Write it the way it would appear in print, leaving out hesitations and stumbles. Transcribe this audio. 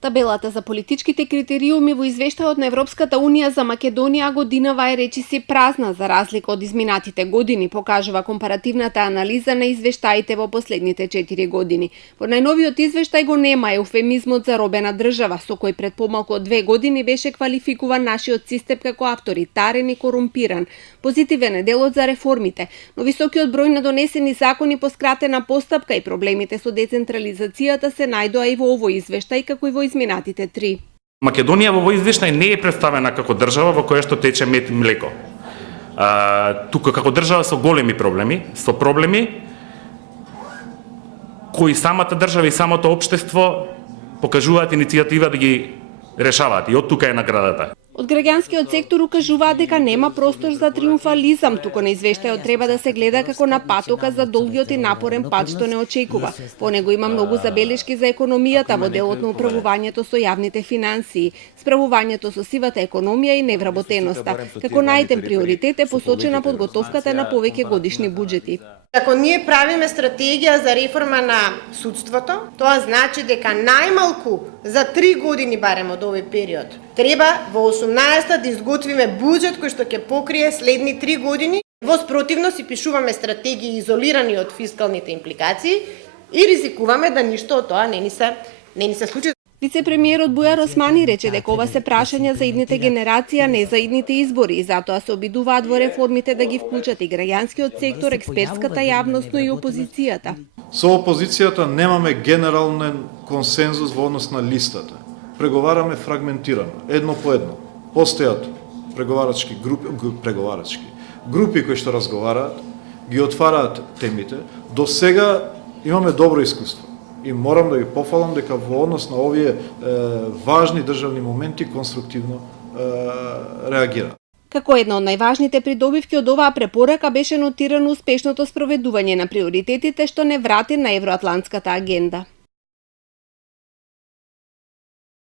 Табелата за политичките критериуми во извештајот на Европската Унија за Македонија годинава е речиси празна за разлика од изминатите години, покажува компаративната анализа на извештаите во последните 4 години. Во најновиот извештај го нема еуфемизмот за робена држава, со кој пред помалку од 2 години беше квалификуван нашиот систем како авторитарен и корумпиран. Позитивен е делот за реформите, но високиот број на донесени закони по скратена постапка и проблемите со децентрализацијата се најдоа и во овој извештај како и во изминатите 3. Македонија во овој извештај не е представена како држава во која што тече мед и млеко. Тука како држава со големи проблеми, кои самата држава и самото општество покажуваат иницијатива да ги решаваат, и од тука е наградата. Од граѓанскиот сектор укажуваат дека нема простор за триумфализам, туку на извештајот треба да се гледа како на патока за долгиот и напорен пат што не очекува. По него има многу забелешки за економијата во делот на управувањето со јавните финансии, справувањето со сивата економија и невработеноста. Како најден приоритет е посочена подготовката на повеќе годишни буџети. Ако ние правиме стратегија за реформа на судството, тоа значи дека најмалку за 3 години барем од овој период треба во 18-та да изготвиме буџет кој што ќе покрие следни 3 години. Во спротивно си пишуваме стратегии изолирани од фискалните импликации и ризикуваме да ништо од тоа не ни се случи. Вице-премиерот Бујар Османи рече дека ова се прашања за идните генерација, не за идните избори, и затоа се обидуваат во реформите да ги вклучат и граѓанскиот сектор, експертската јавност, но и опозицијата. Со опозицијата немаме генерален консензус во однос на листата. Преговараме фрагментирано, едно по едно. Постојат групи кои што разговараат, ги отвараат темите. До сега имаме добро искуство. И морам да ги пофалам дека во однос на овие важни државни моменти конструктивно реагира. Како една од најважните придобивки од оваа препорака беше нотирано успешното спроведување на приоритетите што не врати на евроатлантската агенда.